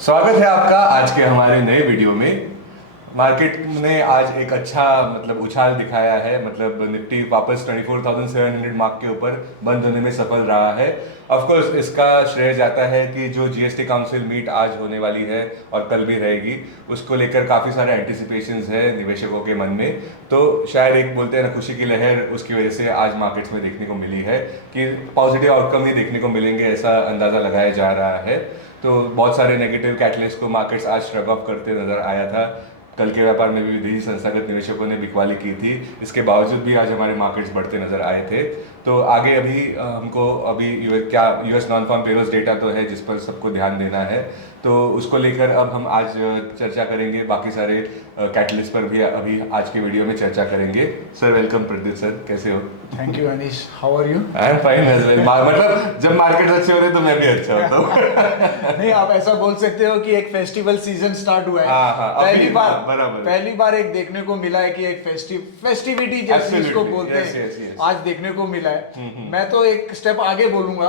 स्वागत है आपका आज के हमारे नए वीडियो में। मार्केट ने आज एक अच्छा उछाल दिखाया है। निफ्टी वापस 24,700 मार्क के ऊपर बंद होने में सफल रहा है। ऑफ कोर्स इसका श्रेय जाता है कि जो जीएसटी काउंसिल मीट आज होने वाली है और कल भी रहेगी, उसको लेकर काफ़ी सारे एंटिसिपेशंस है निवेशकों के मन में। तो शायद एक बोलते हैं ना, खुशी की लहर उसकी वजह से आज मार्केट्स में देखने को मिली है कि पॉजिटिव आउटकम ही देखने को मिलेंगे, ऐसा अंदाज़ा लगाया जा रहा है। तो बहुत सारे नेगेटिव कैटलिस्ट को मार्केट्स आज श्रग ऑफ करते नजर आया था। कल के व्यापार में भी विदेशी संस्थागत निवेशकों ने बिकवाली की थी, इसके बावजूद भी आज हमारे मार्केट्स बढ़ते नजर आए थे। तो आगे अभी हमको अभी US non farm payrolls data तो है जिस पर सबको ध्यान देना है, तो उसको लेकर अब हम आज चर्चा करेंगे। बाकी सारे कैटलिस्ट पर भी अभी आज के वीडियो में चर्चा करेंगे। Sir welcome. प्रदीप सर, कैसे हो? Thank you Anish, how are you? I am fine as well. जब मार्केट अच्छे होते तो मैं भी अच्छा होता हूँ। नहीं, आप ऐसा बोल सकते हो कि एक फेस्टिवल सीजन स्टार्ट हुआ है। हाँ, पहली बार एक देखने को मिला है कि एक फेस्टिविटी जैसे इसको बोलते हैं, आज देखने को मिला है। मैं तो एक स्टेप आगे बोलूंगा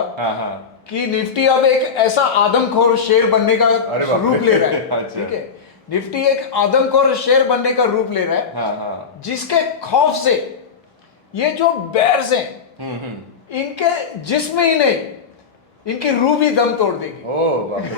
कि निफ्टी अब एक ऐसा आदमखोर शेर बनने का रूप ले रहा है। ठीक है, निफ्टी एक आदमखोर शेर बनने का रूप ले रहा है, जिसके खौफ से ये जो बेयर्स हैं इनके जिस्म ही नहीं, इनकी रूह भी दम तोड़ देगी। ओह बाप रे।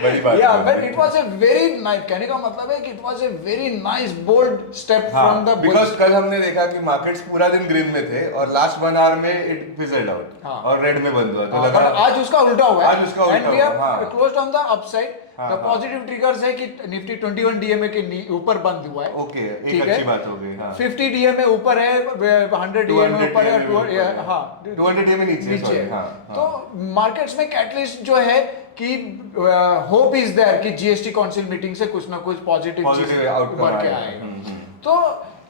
बड़ी बात या but it was a very nice, कहने का मतलब है कि it was a very nice bold step from the because कल हमने देखा कि मार्केट्स पूरा दिन ग्रीन में थे और लास्ट 1 आवर में इट फिजल्ड आउट और रेड में बंद हुआ। तो लगा आज उसका उल्टा हुआ है। आज उसका उल्टा हुआ। And we are closed on the upside. The positive triggers है कि निफ्टी 21 डीएमए के ऊपर बंद हुआ है। ओके, एक अच्छी बात हो गई। 50 डीएमए ऊपर है, 100 डीएमए ऊपर है, 200 डीएमए नीचे। तो मार्केट्स में कैटलिस्ट जो है कि होप इज देयर कि जीएसटी काउंसिल मीटिंग से कुछ ना कुछ पॉजिटिव उभर के आएगा। तो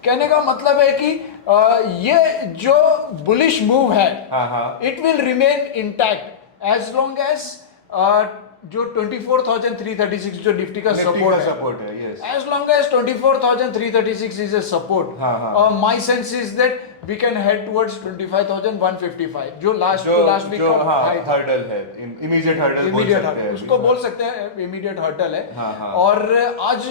कहने का मतलब है कि ये जो बुलिश मूव है it will remain intact as long as जो 24,336 जो निफ्टी का सपोर्ट है, as long as 24,336 is a support, my sense is that we can head towards 25,155 जो लास्ट वीक का हर्डल है, इमीडिएट हर्डल उसको बोल सकते हैं, इमीडिएट हर्डल है। और आज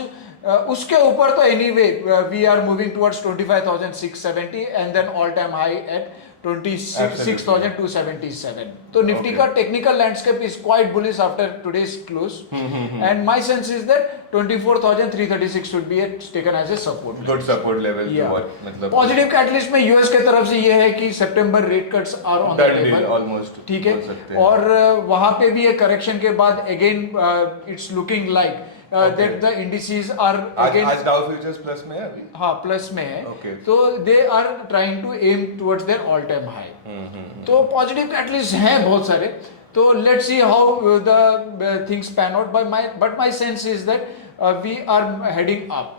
उसके ऊपर तो anyway we are moving towards 25,670 and then all time high at 26,277. तो निफ्टी का technical landscape is quite bullish after today's close and my sense is that 24,336 should be taken as a support, good support level. Positive catalyst में US के तरफ से ये है कि सितंबर rate cuts are on the table almost, ठीक है। और वहां पे भी एक करेक्शन के बाद again it's looking like that the indices are again आज डाउ फ्यूचर्स प्लस में है अभी। हाँ, प्लस में है। तो they are trying to aim towards their all time high। तो पॉजिटिव कैटलिस्ट हैं बहुत सारे। तो let's see how the things pan out, but my sense is that we are heading up।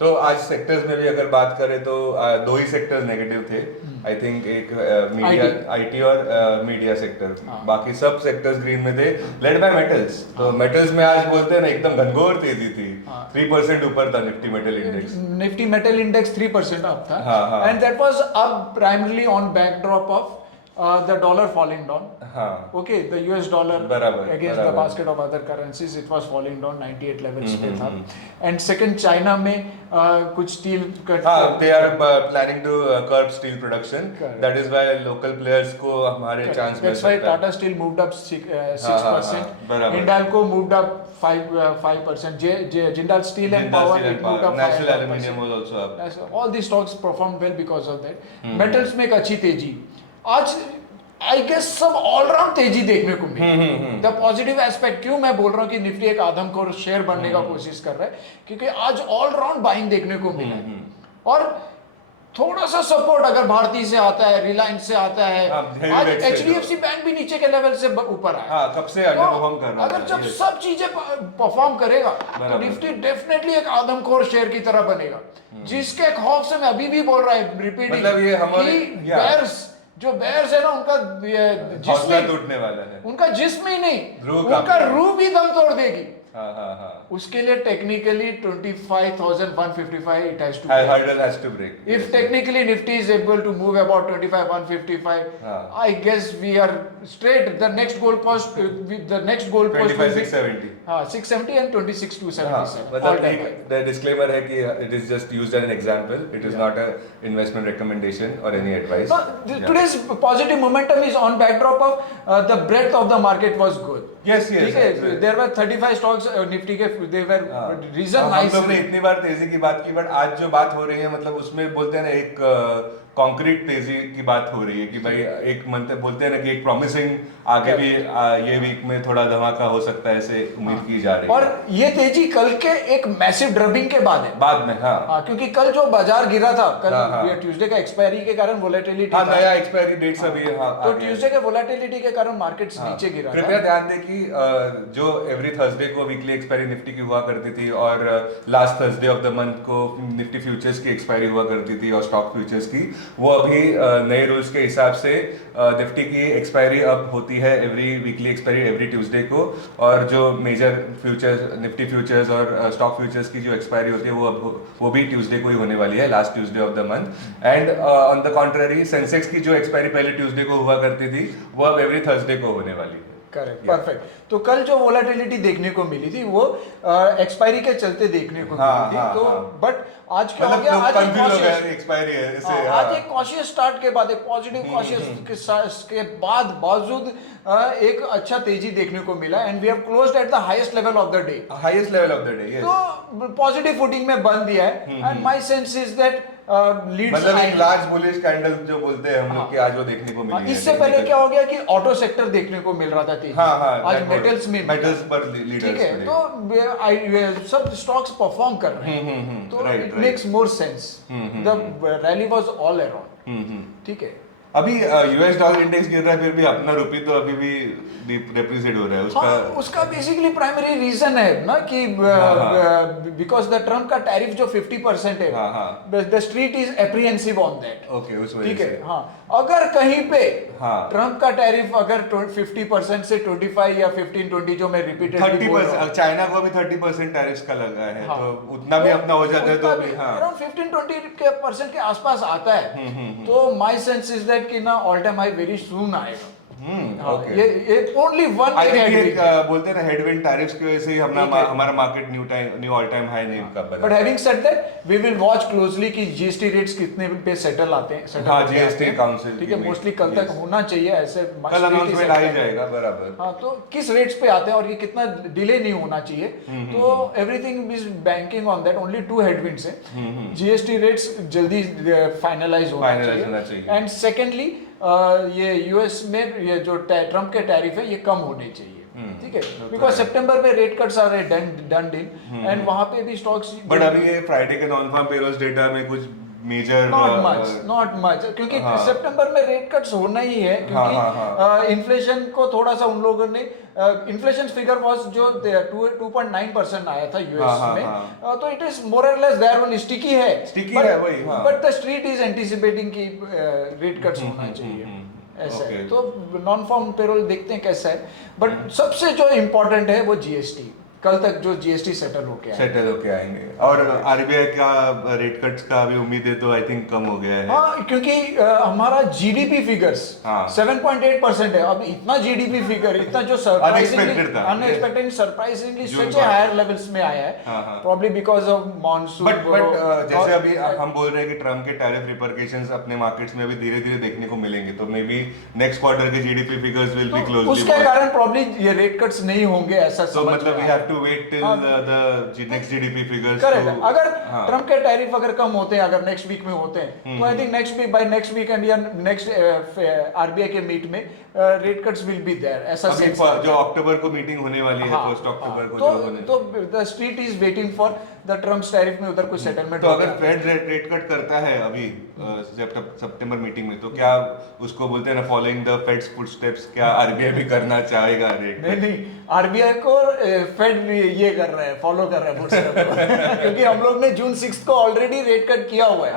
तो आज सेक्टर्स में भी अगर बात करें तो दो ही सेक्टर्स नेगेटिव थे। आई थिंक एक मीडिया आईटी और मीडिया सेक्टर, बाकी सब सेक्टर्स ग्रीन में थे, लेड बाय मेटल्स। तो मेटल्स में आज बोलते हैं ना एकदम घनघोर तेजी थी। 3% ऊपर था निफ्टी मेटल इंडेक्स 3% अप था and that was up primarily on backdrop of the dollar falling down। Okay, the US dollar against the basket of other currencies it was falling down 98 levels पे था। and second China में कुछ steel they are planning to curb steel production, that is why local players को हमारे chance मिल सकता है। that's why Tata Steel moved up 6%, Hindalco moved up 5%, Jindal Steel and Power it moved up 5%, National Aluminium was also up। all these stocks performed well because of that। metals में एक अच्छी तेजी आज, I guess सब all-round तेजी देखने को मिली। The positive aspect क्यों मैं बोल रहा हूँ कि निफ्टी एक आदमखोर शेयर बनने का कोशिश कर रहा है, क्योंकि आज ऑलराउंड बाइंग देखने को मिला है। और थोड़ा सा सपोर्ट अगर भारतीय से आता है, रिलायंस से आता है, आज एचडीएफसी बैंक भी नीचे के लेवल से ऊपर आया। कब से परफॉर्म कर रहा है। अगर जब सब चीजें परफॉर्म करेगा तो निफ्टी डेफिनेटली एक आदमखोर शेयर की तरह बनेगा, जिसके खौफ से मैं अभी भी बोल रहा है रिपीटिंग, जो बेयर्स है ना उनका जिस्म टूटने वाला है, उनका जिस्म ही नहीं, उनका रूह भी दम तोड़ देगी। हाँ उसके लिए technically 25,155 it has to break. hurdle has to break. If Yes, technically Nifty is able to move about 25,155, I guess we are straight. The next goal post, the next goal post 25 670. 670 and 26,277. हाँ, all मतलब time high. एक the disclaimer है कि it is just used as an example. It is not a investment recommendation or any advice. No, today's positive momentum is on backdrop of the breadth of the market was good. Yes, yes. ठीक है, there were 35 stocks Nifty के, they were reason nice. हम लोग ने इतनी बार तेजी की बात की, बट आज जो बात हो रही है मतलब उसमें बोलते हैं ना एक कॉन्क्रीट तेजी की बात हो रही है कि भाई एक मंथ बोलते हैं ना कि एक प्रॉमिसिंग आगे भी ये वीक में थोड़ा धमाका हो सकता है, ऐसे उम्मीद की जा रही है। और ये तेजी कल के एक मैसिव ड्रबिंग के बाद है, बाद में। हाँ, क्योंकि कल जो बाजार गिरा था कल ट्यूसडे का एक्सपायरी के कारण वोलेटिलिटी हाँ, नया एक्सपायरी डेट्स अभी तो ट्यूसडे के वोलेटिलिटी के कारण मार्केट्स नीचे गिरा था। कृपया ध्यान दें कि जो एवरी थर्सडे को वीकली एक्सपायरी निफ्टी की हुआ करती थी और last Thursday of the month को निफ्टी फ्यूचर्स की एक्सपायरी हुआ करती थी और स्टॉक फ्यूचर्स की, वो अभी नए रूल्स के हिसाब से निफ्टी की एक्सपायरी अब होती है every weekly expiry every Tuesday को, और जो मेजर फ्यूचर्स निफ्टी फ्यूचर्स और स्टॉक फ्यूचर्स की जो एक्सपायरी होती है वो भी ट्यूसडे को ही होने वाली है, last Tuesday of the month. And on the contrary Sensex की जो एक्सपायरी पहले ट्यूसडे को हुआ करती थी वो अब एवरी थर्सडे को होने वाली है। Correct, perfect. तो कल जो वोलेटिलिटी देखने को मिली थी वो एक्सपायरी के चलते देखने को मिली थी। तो बट आज क्या हो गया, आज एक्सपायरी है इसे, आज एक कॉशियस स्टार्ट के बाद एक पॉजिटिव कॉशियस के बाद बावजूद एक अच्छा तेजी देखने को मिला and we have closed at the highest level of the day. Highest level of the day, yes. तो पॉजिटिव फुटिंग में बंद दिया है and my sense is that leads, मतलब एक लार्ज बुलिश कैंडल जो बोलते हैं हम लोग कि आज वो देखने को मिली है। इससे पहले क्या हो गया कि ऑटो सेक्टर देखने को मिल रहा था तेजी। आज मेटल्स पर लीडर्स, ठीक है, तो सब स्टॉक्स परफॉर्म कर रहे हैं, तो it makes more sense. The rally was all around, ठीक है। अभी यूएस डॉलर इंडेक्स गिर रहा है, फिर भी अपना रुपी तो अभी भी डेप्रिसिएट हो रहा है। उसका उसका बेसिकली प्राइमरी रीजन है ना कि बिकॉज द ट्रम्प का टैरिफ जो 50% है, the street is apprehensive on that. Okay, उस वजह से ठीक है। हाँ, अगर कहीं पे ट्रम्प का टैरिफ अगर 50% से 25 या 15-20 जो मैं रिपीटेडली 30%, चाइना को भी 30% टैरिफ्स का लगा है, तो उतना भी अपना हो जाता है तो भी अराउंड 15-20% के आसपास आता है। तो माय सेंस इज दैट कि ना all time high very soon आएगा। ये ओनली वन बोलते हैं ना हेडविंड टैरिफ्स की वजह से ही हमारा market new all time high नहीं कर पाया। But having said that we will watch closely कि जीएसटी रेट्स कितने पे सेटल आते हैं। हाँ, जीएसटी काउंसिल, ठीक है, मोस्टली कल तक होना चाहिए, ऐसे कल अनाउंसमेंट आ ही जाएगा बराबर। हाँ, तो किस रेट्स पे आते हैं और ये कितना डिले नहीं होना चाहिए, तो everything is banking on that. Only 2 headwinds है, जीएसटी रेट्स जल्दी फाइनलाइज होना चाहिए एंड सेकेंडली ये यूएस में ये जो ट्रम्प के टैरिफ है ये कम होने चाहिए। ठीक है, बिकॉज सितंबर में rate cuts are done deal and वहां पे भी स्टॉक्स। बट अभी ये फ्राइडे के नॉन फार्म पेरोल्स डेटा में कुछ मेजर नॉट मच क्योंकि सितंबर में रेट कट्स होना ही है, क्योंकि इन्फ्लेशन को थोड़ा सा उन लोगों ने इन्फ्लेशन फिगर वाज जो 2.9% आया था यूएस में, तो इट इज मोर और लेस देयर वन स्टिकी है वही। But the street is anticipating कि रेट कट्स होना चाहिए ऐसा है। तो नॉन फार्म पेरोल देखते हैं कैसा है, बट सबसे जो इम्पोर्टेंट है वो जीएसटी। कल तक जो जीएसटी सेटल होके आएंगे और आरबीआई का रेट कट्स का भी उम्मीद है तो आई थिंक कम हो गया है। हाँ, क्योंकि हमारा जीडीपी फिगर्स 7.8% है। अब इतना जीडीपी फिगर, इतना जो unexpected surprisingly such higher levels में आया है, probably because of monsoon. But जैसे अभी हम बोल रहे हैं कि ट्रम्प के टैरिफ रिपरकेशंस अपने मार्केट्स में अभी धीरे-धीरे देखने को मिलेंगे, तो मे बी नेक्स्ट क्वार्टर के GDP figures will be closely, उसके कारण प्रॉब्ली ये रेट कट्स नहीं होंगे ऐसा समझ। मतलब to wait till the next GDP figures. Correct. अगर ट्रम्प के टैरिफ अगर कम होते हैं, अगर नेक्स्ट वीक में होते हैं, तो I think by next weekend या नेक्स्ट आरबीआई के मीट में rate cuts will be there, ऐसा सेंस। जो अक्टूबर को मीटिंग होने वाली है, फर्स्ट अक्टूबर को, तो the street is waiting for the Trump tariff में उधर कुछ सेटलमेंट। तो अगर फेड रेट कट करता है अभी सितंबर मीटिंग में, तो क्या उसको बोलते हैं ना फॉलोइंग द फेड्स फुटस्टेप्स, क्या आरबीआई भी करना चाहेगा रेट? नहीं, आरबीआई को फेड ये कर रहा है, फॉलो कर रहा है फुटस्टेप क्योंकि हम लोग ने जून 6 को ऑलरेडी रेट कट किया हुआ है,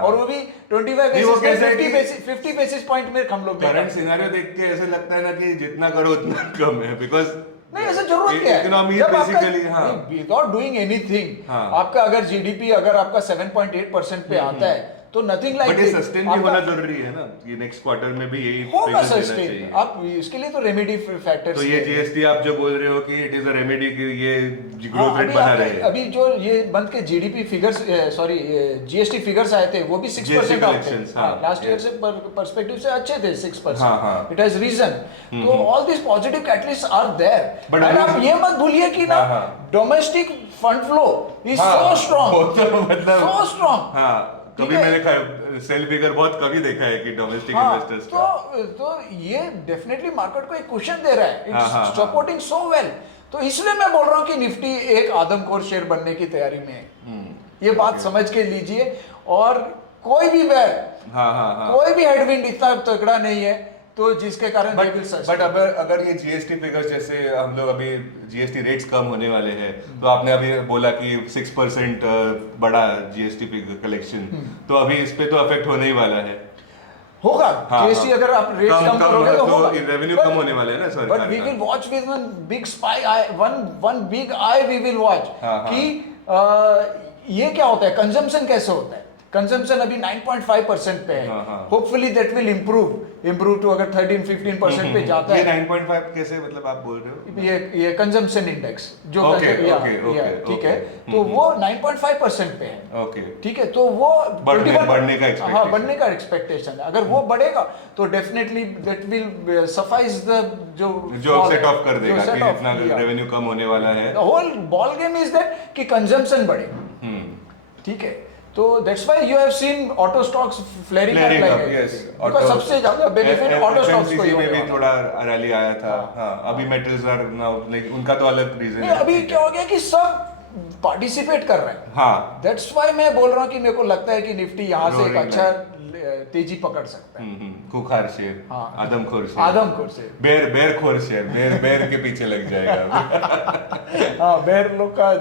और वो भी 50 बेसिस पॉइंट में हम लोग। करंट सिनेरियो देख के ऐसे लगता है ना कि जितना करो उतना कम है, बिकॉज नहीं, ऐसा जरूरत क्या है? इकोनॉमी जब बेसिकली, हाँ, विदाउट डूइंग एनीथिंग हाँ, आपका अगर जीडीपी अगर आपका 7.8% पे आता है तो नथिंग लाइक बट ये सस्टेन भी होना जरूरी है ना, ये नेक्स्ट क्वार्टर में भी यही होगा figures देना सस्टेन। चाहिए। आप इसके लिए तो रेमेडी फैक्टर्स, तो ये जीएसटी आप जो बोल रहे हो कि इट इज अ रेमेडी कि ये ग्रोथ हाँ, रेट बना रहे हैं। अभी जो ये बंद के GDP figures, sorry GST figures आए थे वो भी 6% आते हैं। हाँ, लास्ट ईयर से पर्सपेक्टिव से अच्छे थे 6%। हाँ, हाँ। It has reason. तो all this positive catalyst are there. But और अभी- आप ये मत भूलिए कि ना हाँ, हाँ। डोमेस्टिक फंड फ्लो इज हाँ, सो स्ट्रांग, वो तो मतलब सो स्ट्रांग। हाँ, ठीक कभी है? मैंने सेल फिगर बहुत कभी देखा है कि डोमेस्टिक हाँ, इन्वेस्टर्स का। तो ये डेफिनेटली मार्केट को एक क्वेश्चन दे रहा है, हाँ, हाँ, इट्स सपोर्टिंग सो वेल। तो इसलिए मैं बोल रहा हूँ कि निफ्टी एक आदमखोर शेयर बनने की तैयारी में है। ये बात समझ के लीजिए। और कोई भी बैर, हाँ, हाँ, हाँ। कोई भी हेडविंड इतना तगड़ा नहीं है तो जिसके कारण they will sustain। बट अगर ये जीएसटी फिगर्स, जैसे हम लोग अभी जीएसटी रेट्स कम होने वाले हैं, तो आपने अभी बोला कि 6% बढ़ा जीएसटी कलेक्शन, तो अभी इस पे तो अफेक्ट होने ही वाला है। होगा। हाँ, जीएसटी हाँ। अगर आप रेट कम करोगे तो होगा। रेवेन्यू कम होने वाले हैं ना सरकार बट वी का। Will watch with one big spy eye, one big eye we will watch हाँ, हाँ। कि ये क्या होता है, कंजम्पशन कैसे होता है। कंजम्पशन अभी 9.5% पे है। हाँ, हाँ। Hopefully that will improve to अगर 13-15% पे जाता ये है। 9.5 कैसे, मतलब आप बोल रहे हो? ये कंजम्पशन इंडेक्स जो Okay, या, okay, या, okay, ठीक है, okay. तो वो 9.5% पे है। ओके, ठीक है, तो वो बढ़ने 21 का हाँ, expectation। बढ़ने का एक्सपेक्टेशन है। अगर वो बढ़ेगा तो definitely that will suffice the जो सेट ऑफ कर देगा कि इतना रेवेन्यू कम होने वाला है। The whole ball game is that कि कंजम्पशन बढ़े। ठीक है, तो that's why you have seen auto stocks flaring Flaring up, yes. Because सबसे ज्यादा बेनिफिट ऑटो स्टॉक्स को ही FMCG में होने भी वाला। थोड़ा रैली आया था। हाँ, अभी मेटल्स आर नाउ, लाइक उनका तो अलग रीजन नहीं, है। अभी क्या हो गया कि सब पार्टिसिपेट कर रहे हैं। हाँ, दैट्स व्हाई मैं बोल रहा हूँ कि मेरे को लगता है कि निफ्टी यहाँ से एक Roaring अच्छा तेजी पकड़ सकता है। खुखार शेर, हाँ। आदमखोर शेर, आदमखोर से बेर खोर शेर, बेर के पीछे लग जाएगा अभी। हाँ, बेर लोग का हाँ।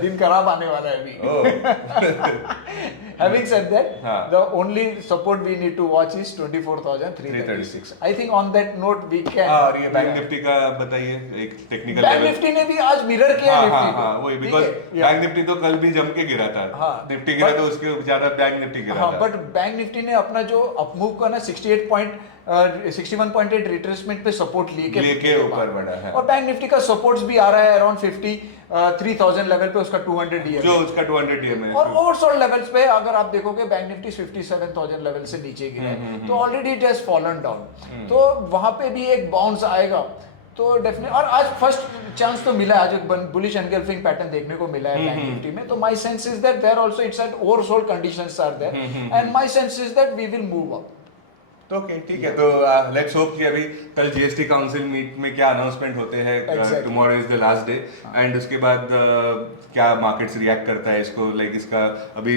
दिन खराब आने वाला है अभी। ओह, Having said that, हाँ। the only support we need to watch is 24,336. I think on that note we can. हाँ, और ये बैंक निफ्टी का बताइए, एक टेक्निकल बैंक लेवल। निफ्टी ने भी आज मिरर किया हाँ, निफ्टी हाँ, को। हाँ, वही, ठीक बिकॉज है? बैंक निफ्टी तो कल भी जम के गिरा था। हाँ, निफ्टी गिरा but- तो उसके ज्यादा बैंक निफ्टी गिरा हाँ, था। बट बैंक निफ्टी ने अपना जो अपमूव का ना 61.8 रिट्रेसमेंट पे सपोर्ट लेके ऊपर बढ़ा है। और बैंक निफ्टी का सपोर्ट्स भी आ रहा है अराउंड 53,000 लेवल पे, उसका 200 डीएम जो उसका 200 डीएम है। और ओवरसोल्ड लेवल्स पे अगर आप देखोगे बैंक निफ्टी 57,000 लेवल से नीचे गिरा है, तो already it has fallen down. तो वहां पे भी एक बाउंस आएगा तो डेफिनेट। और आज फर्स्ट चांस तो मिला है, आज बुलिश एनगल्फिंग पैटर्न देखने को मिला है बैंक निफ्टी में। तो my sense is that there also it's at oversold conditions are there and my sense is that we will move up. तो ओके, ठीक है, तो लेट्स होप कि अभी कल जीएसटी काउंसिल मीट में क्या अनाउंसमेंट होते हैं। Exactly. Tomorrow is the last day and उसके बाद क्या मार्केट्स रिएक्ट करता है इसको, लाइक इसका अभी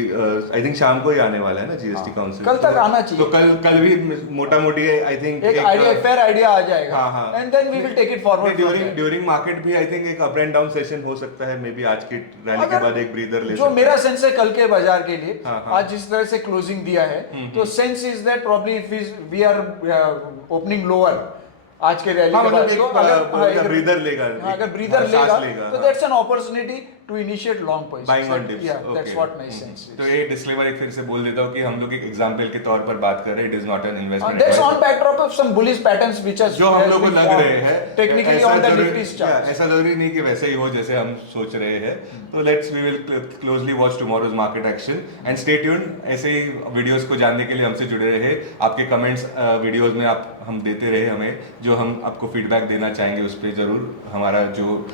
आई थिंक शाम को ही आने वाला है ना जीएसटी काउंसिल। कल तक आना चाहिए। तो कल भी मोटा मोटी आई थिंक एक आइडिया, फेयर आइडिया आ जाएगा हाँ, हाँ। And then we will take it forward. During market भी आई थिंक एक अप एंड डाउन सेशन हो सकता है, मे बी आज की रैली के बाद एक ब्रीदर ले जो मेरा सेंस है कल के बाजार के लिए, हाँ, हाँ। आज जिस तरह से क्लोजिंग दिया है, तो sense is that probably if we are opening lower आज के रैली हाँ, के बाद, मतलब तो एक ब्रीदर लेगा, अगर एक ब्रीदर सांस लेगा तो हाँ। That's an opportunity to initiate long buying on position. Dips, या दैट्स व्हाट माय सेंस तो ये डिस्क्लेमर एक फिर से बोल देता हूँ कि हम लोग एक एग्जांपल के तौर पर बात कर रहे हैं, it is not an investment. That's on backdrop of some bullish patterns which are जो हम लोग को लग रहे हैं टेक्निकली ऐसा ऑन द जरूरी- निफ्टी चार्ट। ऐसा जरूरी नहीं कि वैसे ही हो जैसे हम सोच रहे हैं। तो let's we will closely watch tomorrow's market action and stay tuned. ऐसे ही वीडियोस को जानने के लिए हमसे जुड़े रहे, आपके कमेंट्स वीडियोस में आप हम देते रहे हमें, जो हम आपको फीडबैक देना चाहेंगे उस पर जरूर हमारा जो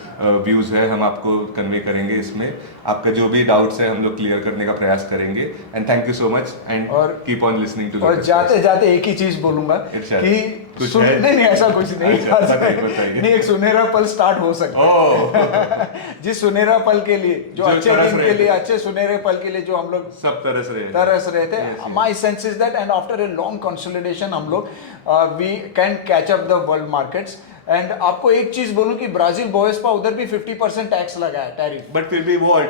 व्यूज है हम आपको कन्वे करेंगे। इसमें आपका जो भी डाउट्स है हम लोग क्लियर करने का प्रयास करेंगे and thank you so much and और कीप ऑन लिसनिंग टू। और जाते जाते एक ही चीज बोलूंगा इरशाद। कि कुछ है? नहीं ऐसा कुछ नहीं अच्छा, बताइए। नहीं, एक सुनहरा पल स्टार्ट हो सकता है। जिस सुनहरा पल के लिए जो अच्छे तरस दिन रहे के लिए, थे। अच्छे सुनहरे पल के लिए जो हम लोग सब तरस रहे हैं। तरस रहे थे, Yes, yes. My sense is that and after a long consolidation हम लोग we can catch up the world markets and आपको एक चीज बोलूं कि ब्राजील बोएस्पा उधर भी 50% टैक्स लगा है, टैरिफ। बट फिर भी वो ऑल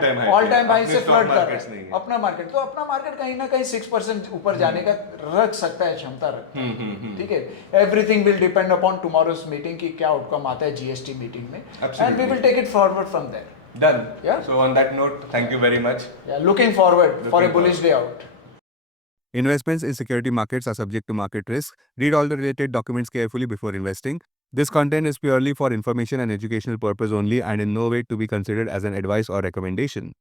टाइम हाई से फ्लर्ट कर रहा है अपना मार्केट। तो अपना मार्केट कहीं ना कहीं 6% ऊपर जाने का रख सकता है, क्षमता रखता है। ठीक है, everything will depend upon tomorrow's meeting की क्या आउटकम आता है जीएसटी मीटिंग में, and we will take it forward from there. Done. Yeah. So on that note, thank you very much. Yeah, looking forward for a bullish day out. Investments in security markets are subject to market risk. Read all the related documents carefully before investing. This content is purely for information and educational purpose only and in no way to be considered as an advice or recommendation.